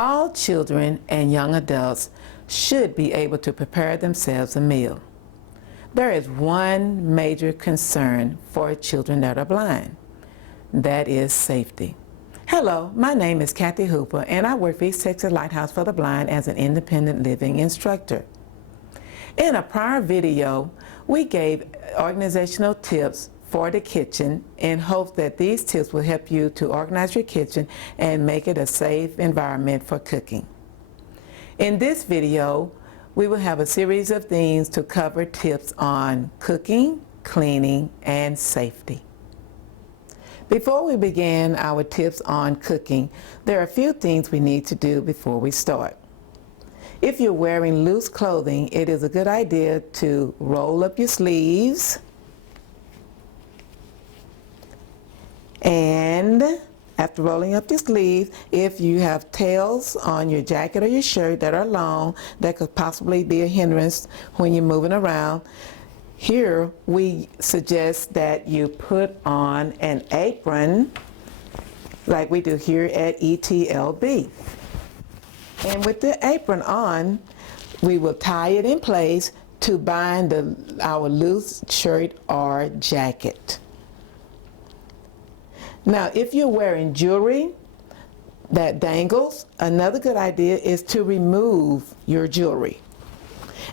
All children and young adults should be able to prepare themselves a meal. There is one major concern for children that are blind. That is safety. Hello, my name is Cathy Hooper and I work for East Texas Lighthouse for the Blind as an independent living instructor. In a prior video, we gave organizational tips for the kitchen in hopes that these tips will help you to organize your kitchen and make it a safe environment for cooking. In this video, we will have a series of themes to cover tips on cooking, cleaning, and safety. Before we begin our tips on cooking, there are a few things we need to do before we start. If you're wearing loose clothing, it is a good idea to roll up your sleeves and after rolling up your sleeves, if you have tails on your jacket or your shirt that are long, that could possibly be a hindrance when you're moving around, here we suggest that you put on an apron like we do here at ETLB. And with the apron on, we will tie it in place to bind our loose shirt or jacket. Now, if you're wearing jewelry that dangles, another good idea is to remove your jewelry.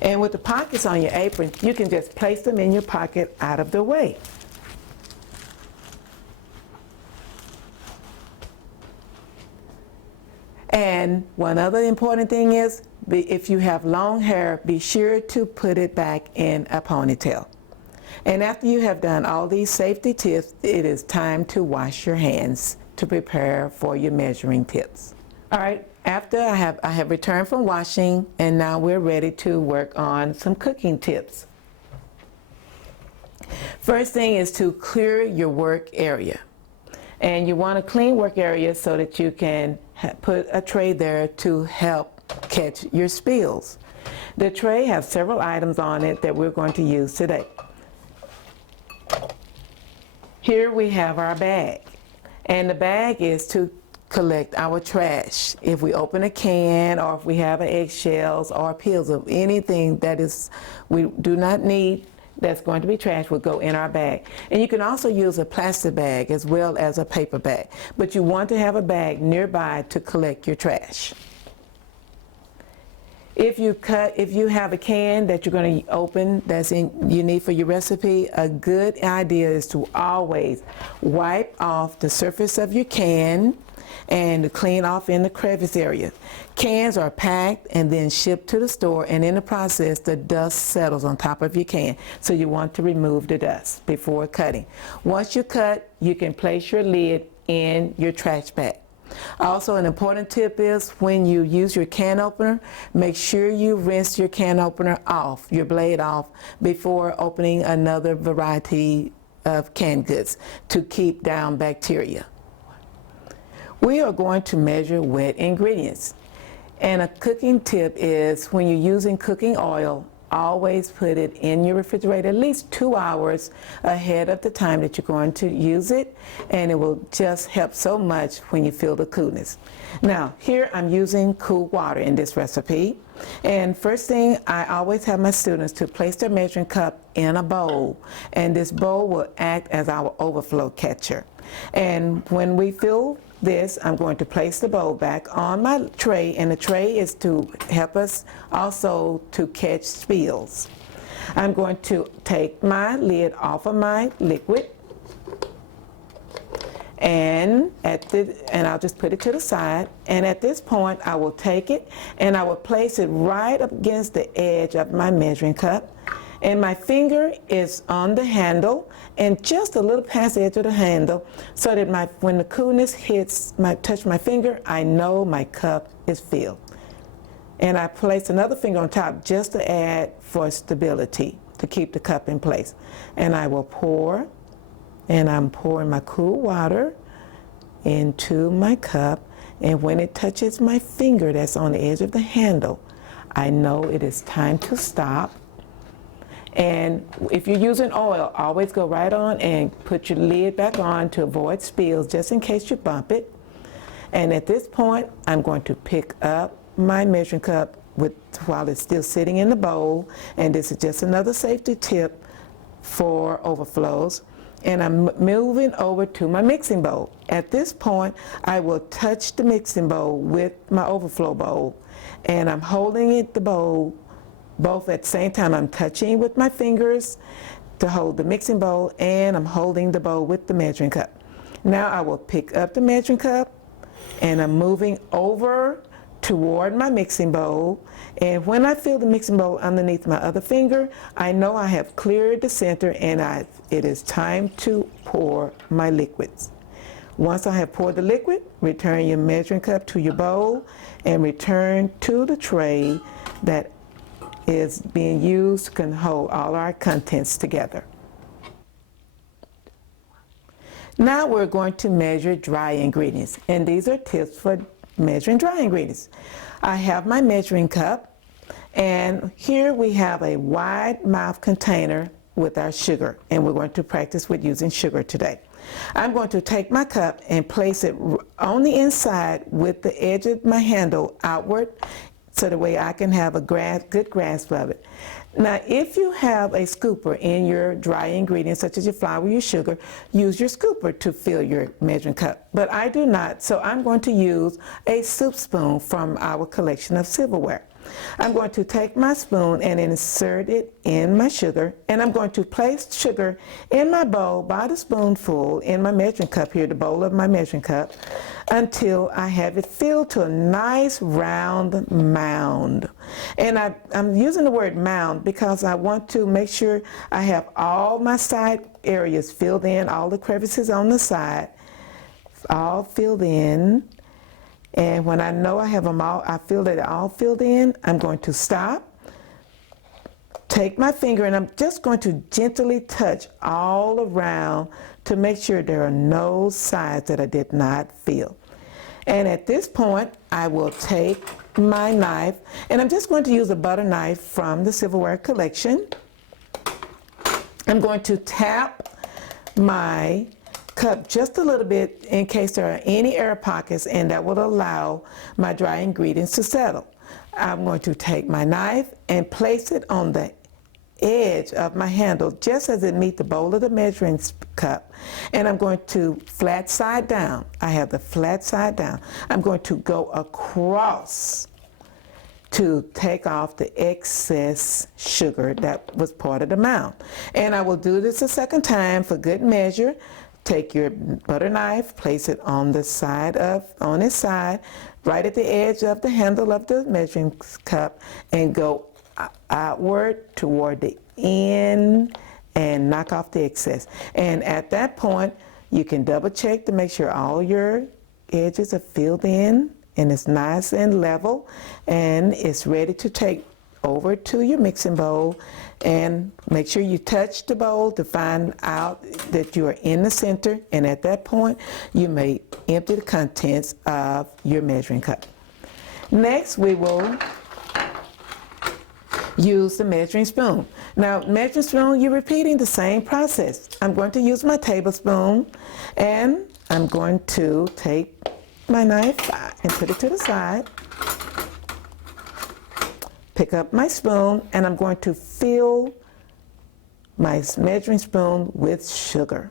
And with the pockets on your apron, you can just place them in your pocket out of the way. And one other important thing is, if you have long hair, be sure to put it back in a ponytail. And after you have done all these safety tips, it is time to wash your hands to prepare for your measuring tips. All right, after I have returned from washing, and now we're ready to work on some cooking tips. First thing is to clear your work area. And you want a clean work area so that you can put a tray there to help catch your spills. The tray has several items on it that we're going to use today. Here we have our bag, and the bag is to collect our trash. If we open a can, or if we have eggshells or peels of anything that we do not need that's going to be trash, will go in our bag. And you can also use a plastic bag as well as a paper bag, but you want to have a bag nearby to collect your trash. If you have a can that you're going to open you need for your recipe, a good idea is to always wipe off the surface of your can and to clean off in the crevice area. Cans are packed and then shipped to the store, and in the process the dust settles on top of your can, so you want to remove the dust before cutting. Once you cut, you can place your lid in your trash bag. Also, an important tip is when you use your can opener, make sure you rinse your can opener off, your blade off, before opening another variety of canned goods to keep down bacteria. We are going to measure wet ingredients. And a cooking tip is when you're using cooking oil, always put it in your refrigerator at least 2 hours ahead of the time that you're going to use it, and it will just help so much when you feel the coolness. Now, here I'm using cool water in this recipe, and first thing, I always have my students to place their measuring cup in a bowl, and this bowl will act as our overflow catcher. And when we fill this, I'm going to place the bowl back on my tray, and the tray is to help us also to catch spills. I'm going to take my lid off of my liquid, and I'll just put it to the side, and at this point I will take it and I will place it right up against the edge of my measuring cup, and my finger is on the handle and just a little past the edge of the handle, so that when the coolness touch my finger, I know my cup is filled. And I place another finger on top just to add for stability, to keep the cup in place. And I will pour, and I'm pouring my cool water into my cup, and when it touches my finger that's on the edge of the handle, I know it is time to stop. And if you're using oil, always go right on and put your lid back on to avoid spills, just in case you bump it. And at this point, I'm going to pick up my measuring cup while it's still sitting in the bowl, and this is just another safety tip for overflows. And I'm moving over to my mixing bowl. At this point, I will touch the mixing bowl with my overflow bowl, and I'm holding the bowl both at the same time. I'm touching with my fingers to hold the mixing bowl, and I'm holding the bowl with the measuring cup. Now I will pick up the measuring cup, and I'm moving over toward my mixing bowl, and when I feel the mixing bowl underneath my other finger, I know I have cleared the center, and it is time to pour my liquids. Once I have poured the liquid, return your measuring cup to your bowl and return to the tray that is being used to hold all our contents together. Now we're going to measure dry ingredients, and these are tips for measuring dry ingredients. I have my measuring cup, and here we have a wide mouth container with our sugar, and we're going to practice with using sugar today. I'm going to take my cup and place it on the inside with the edge of my handle outward, so the way I can have a good grasp of it. Now, if you have a scooper in your dry ingredients, such as your flour, your sugar, use your scooper to fill your measuring cup. But I do not, so I'm going to use a soup spoon from our collection of silverware. I'm going to take my spoon and insert it in my sugar, and I'm going to place sugar in my bowl by the spoonful in my measuring cup here, the bowl of my measuring cup, until I have it filled to a nice round mound. And I'm using the word mound because I want to make sure I have all my side areas filled in, all the crevices on the side, all filled in. And when I know I have them all, I feel that they're all filled in, I'm going to stop, take my finger, and I'm just going to gently touch all around to make sure there are no sides that I did not fill. And at this point, I will take my knife, and I'm just going to use a butter knife from the silverware collection. I'm going to tap my cup just a little bit in case there are any air pockets, and that will allow my dry ingredients to settle. I'm going to take my knife and place it on the edge of my handle just as it meets the bowl of the measuring cup, and I'm going to flat side down. I have the flat side down. I'm going to go across to take off the excess sugar that was part of the mound. And I will do this a second time for good measure. Take your butter knife, place it on its side, right at the edge of the handle of the measuring cup, and go outward toward the end and knock off the excess. And at that point, you can double check to make sure all your edges are filled in and it's nice and level, and it's ready to take over to your mixing bowl. And make sure you touch the bowl to find out that you are in the center, and at that point you may empty the contents of your measuring cup. Next, we will use the measuring spoon. Now, measuring spoon, you're repeating the same process. I'm going to use my tablespoon, and I'm going to take my knife and put it to the side. Pick up my spoon, and I'm going to fill my measuring spoon with sugar.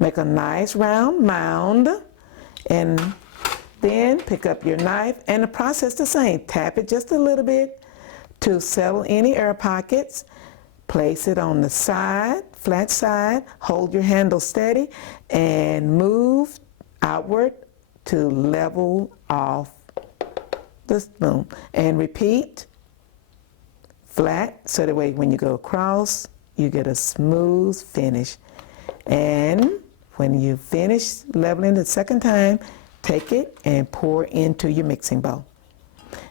Make a nice round mound, and then pick up your knife, and the process the same. Tap it just a little bit to settle any air pockets. Place it on the side, flat side, hold your handle steady, and move outward to level off the spoon, and repeat flat, so that way when you go across you get a smooth finish. And when you finish leveling the second time, take it and pour into your mixing bowl.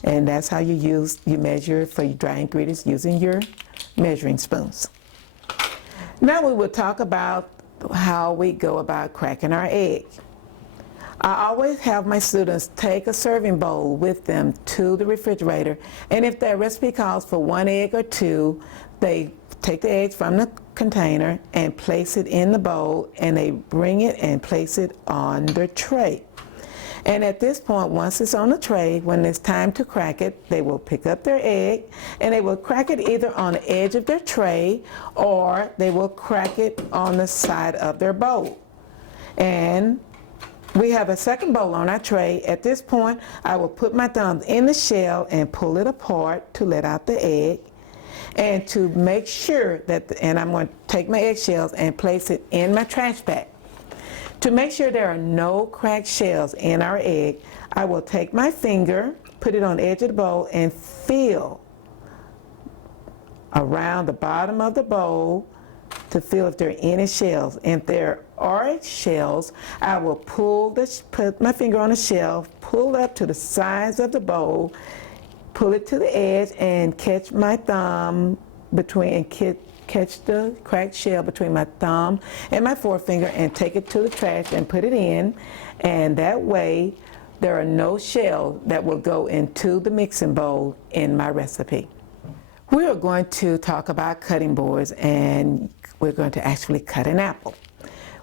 And that's how you measure for your dry ingredients using your measuring spoons. Now we will talk about how we go about cracking our egg. I always have my students take a serving bowl with them to the refrigerator, and if their recipe calls for 1 egg or 2, they take the eggs from the container and place it in the bowl, and they bring it and place it on the tray. And at this point, once it's on the tray, when it's time to crack it, they will pick up their egg and they will crack it either on the edge of their tray or they will crack it on the side of their bowl. And we have a second bowl on our tray. At this point, I will put my thumb in the shell and pull it apart to let out the egg. And to make sure that, and I'm going to take my eggshells and place it in my trash bag. To make sure there are no cracked shells in our egg, I will take my finger, put it on the edge of the bowl, and feel around the bottom of the bowl to feel if there are any shells. And if there are shells, I will put my finger on the shell, pull up to the sides of the bowl, pull it to the edge, and catch my thumb catch the cracked shell between my thumb and my forefinger and take it to the trash and put it in. And that way, there are no shells that will go into the mixing bowl in my recipe. We are going to talk about cutting boards, and we're going to actually cut an apple.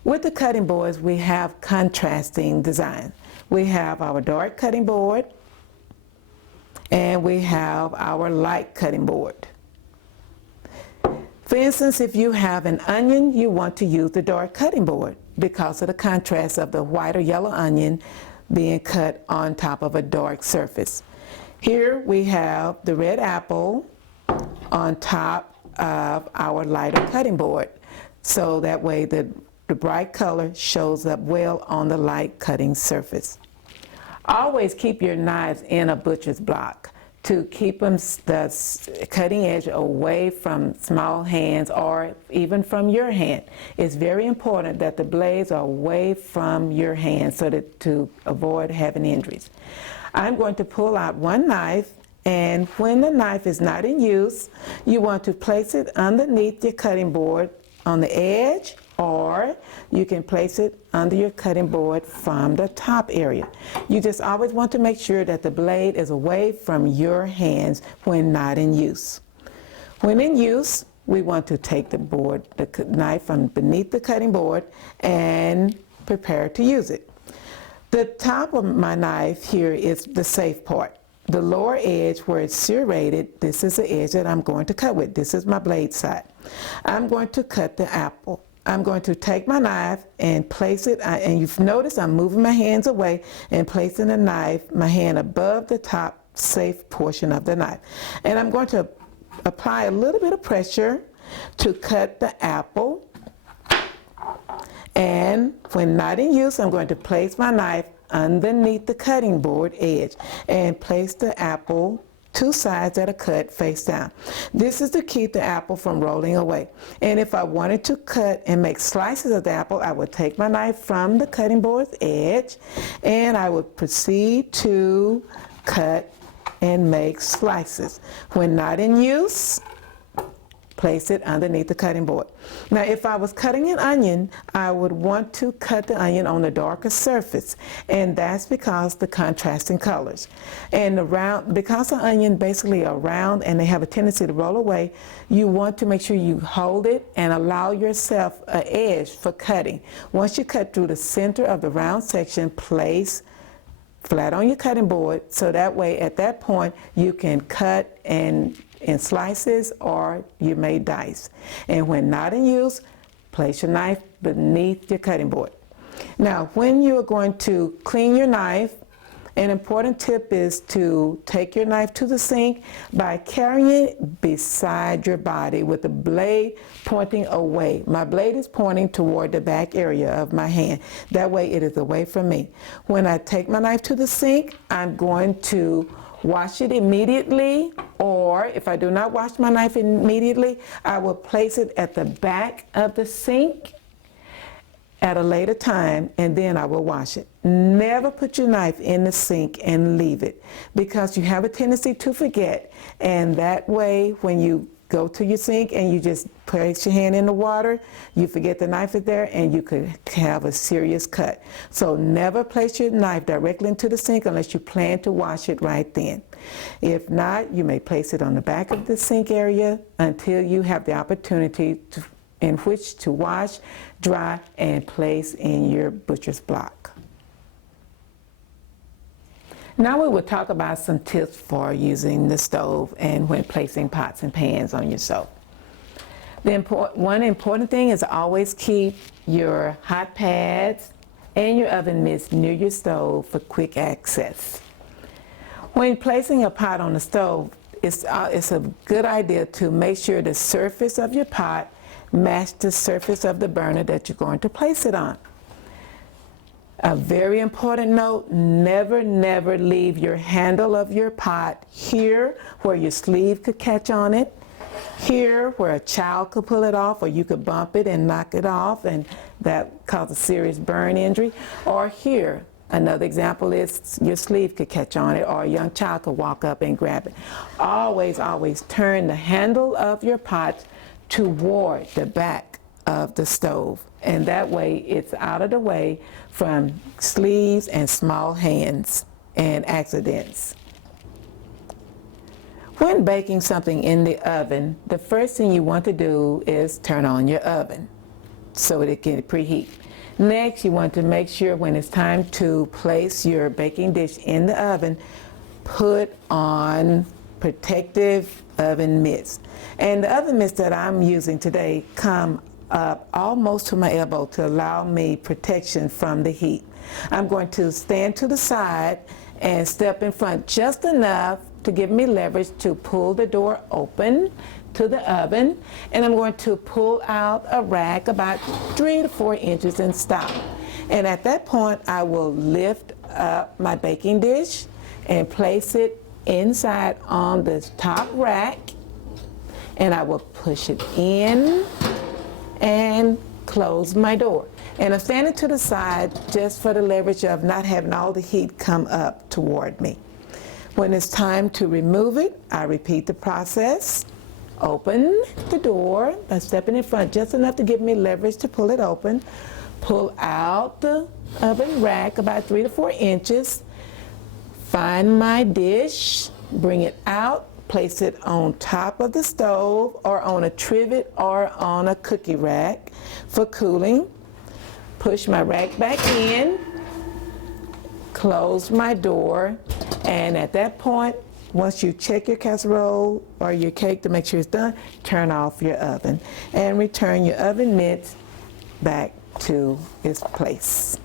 With the cutting boards, we have contrasting design. We have our dark cutting board, and we have our light cutting board. For instance, if you have an onion, you want to use the dark cutting board because of the contrast of the white or yellow onion being cut on top of a dark surface. Here we have the red apple on top of our lighter cutting board, so that way the bright color shows up well on the light cutting surface. Always keep your knives in a butcher's block to keep the cutting edge away from small hands or even from your hand. It's very important that the blades are away from your hand so that to avoid having injuries. I'm going to pull out one knife, and when the knife is not in use, you want to place it underneath your cutting board on the edge, or you can place it under your cutting board from the top area. You just always want to make sure that the blade is away from your hands when not in use. When in use, we want to take the knife from beneath the cutting board and prepare to use it. The top of my knife here is the safe part. The lower edge where it's serrated, this is the edge that I'm going to cut with. This is my blade side. I'm going to cut the apple. I'm going to take my knife and place it, and you've noticed I'm moving my hands away and placing the knife, my hand above the top safe portion of the knife. And I'm going to apply a little bit of pressure to cut the apple. And when not in use, I'm going to place my knife underneath the cutting board edge and place the apple two sides that are cut face down. This is to keep the apple from rolling away. And if I wanted to cut and make slices of the apple, I would take my knife from the cutting board's edge and I would proceed to cut and make slices. When not in use, place it underneath the cutting board. Now, if I was cutting an onion, I would want to cut the onion on the darker surface, and that's because the contrasting colors. And because the onion basically are round and they have a tendency to roll away, you want to make sure you hold it and allow yourself an edge for cutting. Once you cut through the center of the round section, place flat on your cutting board, so that way at that point you can cut in slices or you may dice. And when not in use, place your knife beneath your cutting board. Now, when you're going to clean your knife, an important tip is to take your knife to the sink by carrying it beside your body with the blade pointing away. My blade is pointing toward the back area of my hand. That way it is away from me. When I take my knife to the sink, I'm going to wash it immediately, or if I do not wash my knife immediately, I will place it at the back of the sink at a later time, and then I will wash it. Never put your knife in the sink and leave it, because you have a tendency to forget, and that way when you go to your sink and you just place your hand in the water, you forget the knife is there and you could have a serious cut. So never place your knife directly into the sink unless you plan to wash it right then. If not, you may place it on the back of the sink area until you have the opportunity in which to wash, dry, and place in your butcher's block. Now we will talk about some tips for using the stove and when placing pots and pans on your stove. One important thing is always keep your hot pads and your oven mitts near your stove for quick access. When placing a pot on the stove, it's a good idea to make sure the surface of your pot matches the surface of the burner that you're going to place it on. A very important note, never leave your handle of your pot here where your sleeve could catch on it, here where a child could pull it off, or you could bump it and knock it off and that cause a serious burn injury, or here. Another example is your sleeve could catch on it, or a young child could walk up and grab it. Always turn the handle of your pot toward the back of the stove, and that way it's out of the way from sleeves and small hands and accidents. When baking something in the oven, the first thing you want to do is turn on your oven so it can preheat. Next, you want to make sure when it's time to place your baking dish in the oven, put on protective oven mitts. And the oven mitts that I'm using today come up almost to my elbow to allow me protection from the heat. I'm going to stand to the side and step in front just enough to give me leverage to pull the door open to the oven, and I'm going to pull out a rack about 3 to 4 inches and stop. And at that point, I will lift up my baking dish and place it inside on the top rack, and I will push it in and close my door. And I'm standing to the side just for the leverage of not having all the heat come up toward me. When it's time to remove it, I repeat the process. Open the door by stepping in front just enough to give me leverage to pull it open. Pull out the oven rack about 3 to 4 inches. Find my dish, bring it out, place it on top of the stove or on a trivet or on a cookie rack for cooling. Push my rack back in, close my door, and at that point, once you check your casserole or your cake to make sure it's done, turn off your oven and return your oven mitts back to its place.